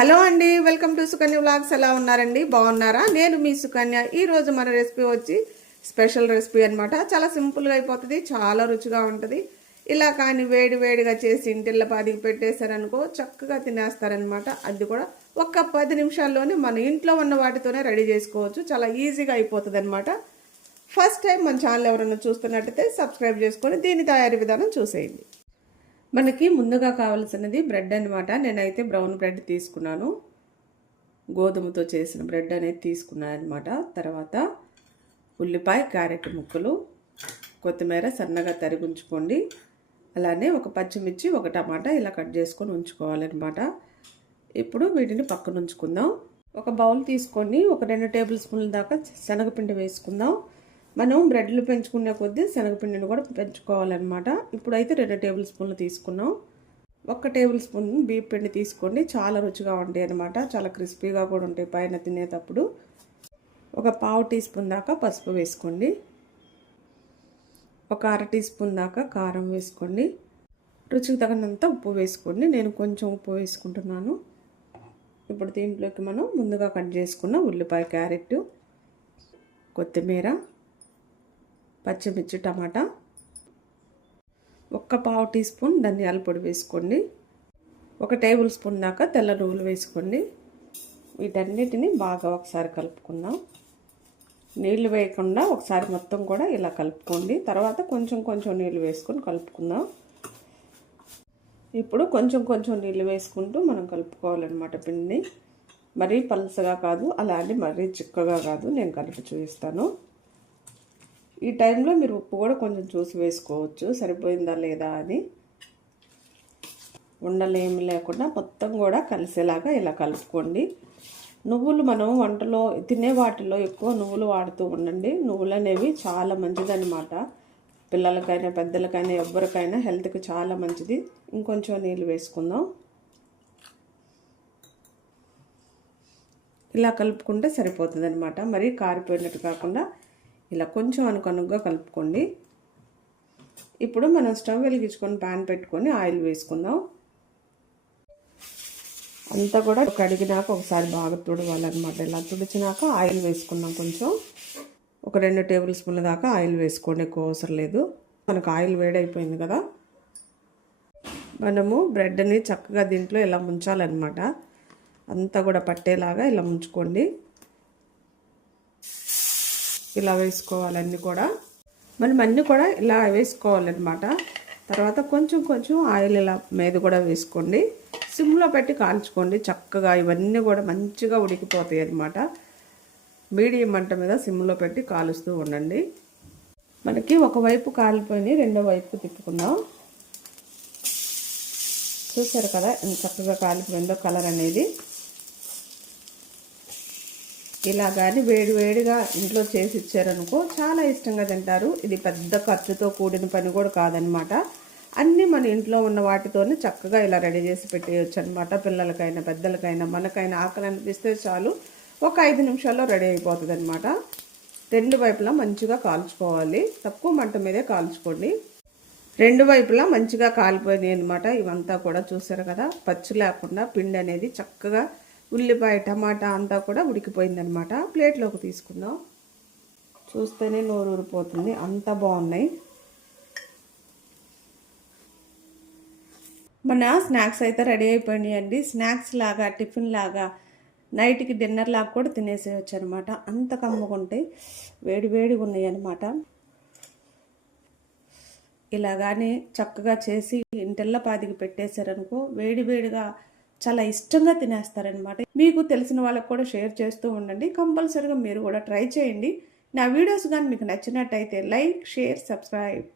Hello అండి, welcome to Sukanya vlogs. ఎలా ఉన్నారండి? బాగున్నారా? నేను మీ సుకన్య. ఈరోజు మన రెసిపీ వచ్చి స్పెషల్ రెసిపీ అనమాట. చాలా సింపుల్గా అయిపోతుంది, చాలా రుచిగా ఉంటుంది. ఇలా కానీ వేడి వేడిగా చేసి ఇంటిళ్ళ పాదికి పెట్టేశారనుకో చక్కగా తినేస్తారనమాట. అది కూడా ఒక్క 10 నిమిషాల్లోనే మన ఇంట్లో ఉన్న వాటితోనే రెడీ చేసుకోవచ్చు. చాలా ఈజీగా అయిపోతుంది అనమాట. ఫస్ట్ టైం మన ఛానల్ ఎవరైనా చూస్తున్నట్టయితే సబ్స్క్రైబ్ చేసుకొని దీని తయారీ విధానం చూసేయండి. మనకి ముందుగా కావాల్సినది బ్రెడ్ అనమాట. నేనైతే బ్రౌన్ బ్రెడ్ తీసుకున్నాను, గోధుమతో చేసిన బ్రెడ్ అనేది తీసుకున్నాను అనమాట. తర్వాత ఉల్లిపాయ, క్యారెట్ ముక్కలు, కొత్తిమీర సన్నగా తరిగి ఉంచుకోండి. అలానే ఒక పచ్చిమిర్చి, ఒక టమాటా ఇలా కట్ చేసుకొని ఉంచుకోవాలన్నమాట. ఇప్పుడు వీటిని పక్కన ఉంచుకుందాం. ఒక బౌల్ తీసుకొని ఒక 2 టేబుల్ స్పూన్ల దాకా శనగపిండి వేసుకుందాం. మనం బ్రెడ్లు పెంచుకునే కొద్దీ శనగపిండిని కూడా పెంచుకోవాలన్నమాట. ఇప్పుడైతే 2 టేబుల్ స్పూన్లు తీసుకున్నాం. 1 టేబుల్ స్పూన్ బియ్యం పిండి తీసుకోండి. చాలా రుచిగా ఉంటాయి అన్నమాట. చాలా క్రిస్పీగా కూడా ఉంటాయి పైన తినేటప్పుడు. ఒక 1/2 టీ స్పూన్ దాకా పసుపు వేసుకోండి. ఒక 1/2 టీ స్పూన్ దాకా కారం వేసుకోండి. రుచికి తగినంత ఉప్పు వేసుకోండి. నేను కొంచెం ఉప్పు వేసుకుంటున్నాను. ఇప్పుడు దీంట్లోకి మనం ముందుగా కట్ చేసుకున్న ఉల్లిపాయ, క్యారెట్, కొత్తిమీర, పచ్చిమిర్చి, టమాటా, 1/4 టీ స్పూన్ ధనియాల పొడి వేసుకోండి. 1 టేబుల్ స్పూన్ దాకా తెల్ల నువ్వులు వేసుకోండి. వీటన్నిటిని బాగా ఒకసారి కలుపుకుందాం. నీళ్లు వేయకుండా ఒకసారి మొత్తం కూడా ఇలా కలుపుకోండి. తర్వాత కొంచెం కొంచెం నీళ్ళు వేసుకొని కలుపుకుందాం. ఇప్పుడు కొంచెం కొంచెం నీళ్ళు వేసుకుంటూ మనం కలుపుకోవాలన్నమాట పిండిని. మరీ పలుచగా కాదు, అలాగే మరీ చిక్కగా కాదు. నేను కలిపి చూపిస్తాను. ఈ టైంలో మీరు ఉప్పు కూడా కొంచెం చూసి వేసుకోవచ్చు, సరిపోయిందా లేదా అని. ఉండలేమి లేకుండా మొత్తం కూడా కలిసేలాగా ఇలా కలుపుకోండి. నువ్వులు మనం వంటలో తినే వాటిలో ఎక్కువ నువ్వులు వాడుతూ ఉండండి. నువ్వులు అనేవి చాలా మంచిదన్నమాట. పిల్లలకైనా పెద్దలకైనా ఎవరికైనా హెల్త్కి చాలా మంచిది. ఇంకొంచెం నీళ్ళు వేసుకుందాం. ఇలా కలుపుకుంటే సరిపోతుంది అనమాట. మరీ కారిపోయినట్టు కాకుండా ఇలా కొంచెం అనుకనుగా కలుపుకోండి. ఇప్పుడు మనం స్టవ్ వెలిగించుకొని ప్యాన్ పెట్టుకొని ఆయిల్ వేసుకుందాం. అంతా కూడా కడిగినాక ఒకసారి బాగా తుడవాలన్నమాట. ఇలా తుడిచినాక ఆయిల్ వేసుకుందాం. కొంచెం ఒక 2 టేబుల్ స్పూన్ల దాకా ఆయిల్ వేసుకోండి, ఎక్కువ అవసరం లేదు. మనకు ఆయిల్ వేడైపోయింది కదా. మనము బ్రెడ్ని చక్కగా దీంట్లో ఇలా ముంచాలన్నమాట. అంతా కూడా పట్టేలాగా ఇలా ముంచుకోండి. ఇలా వేసుకోవాలన్నీ కూడా. మనం అన్నీ కూడా ఇలా వేసుకోవాలన్నమాట. తర్వాత కొంచెం కొంచెం ఆయిల్ ఇలా మీద కూడా వేసుకోండి. సిమ్లో పెట్టి కాల్చుకోండి. చక్కగా ఇవన్నీ కూడా మంచిగా ఉడికిపోతాయి అన్నమాట. మీడియం మంట మీద సిమ్లో పెట్టి కాలుస్తూ ఉండండి. మనకి ఒకవైపు కాలిపోయి రెండో వైపు తిప్పుకుందాం. చూసారు కదా ఎంత చక్కగా కాలిపోయిందో కలర్ అనేది. ఇలా కానీ వేడి వేడిగా ఇంట్లో చేసి ఇచ్చారనుకో చాలా ఇష్టంగా తింటారు. ఇది పెద్ద ఖర్చుతో కూడిన పని కూడా కాదనమాట. అన్నీ మన ఇంట్లో ఉన్న వాటితోనే చక్కగా ఇలా రెడీ చేసి పెట్టేయచ్చు అనమాట. పిల్లలకైనా పెద్దలకైనా మనకైనా ఆకలి అనిపిస్తే చాలు, ఒక 5 నిమిషాల్లో రెడీ అయిపోతుంది అనమాట. 2 వైపులా మంచిగా కాల్చుకోవాలి. తక్కువ మంట మీదే కాల్చుకోండి. 2 వైపులా మంచిగా కాలిపోయినాయి అనమాట. ఇవంతా కూడా చూసారు కదా, పచ్చి లేకుండా పిండి అనేది చక్కగా ఉల్లిపాయ, టమాటా అంతా కూడా ఉడికిపోయిందనమాట. ప్లేట్లోకి తీసుకుందాం. చూస్తేనే నోరు ఊరిపోతుంది, అంత బాగున్నాయి. మన స్నాక్స్ అయితే రెడీ అయిపోయినాయండి. స్నాక్స్ లాగా, టిఫిన్ లాగా, నైట్కి డిన్నర్ లాగా కూడా తినేసేయచ్చు అనమాట. అంత కమ్ముకుంటాయి, వేడి వేడిగా ఉన్నాయి అనమాట. ఇలాగానే చక్కగా చేసి ఇంటిళ్ళ పాదికి పెట్టేశారనుకో వేడి వేడిగా చాలా ఇష్టంగా తినేస్తారనమాట. మీకు తెలిసిన వాళ్ళకు కూడా షేర్ చేస్తూ ఉండండి. కంపల్సరీగా మీరు కూడా ట్రై చేయండి. నా వీడియోస్ కానీ మీకు నచ్చినట్టయితే లైక్, షేర్, సబ్స్క్రైబ్.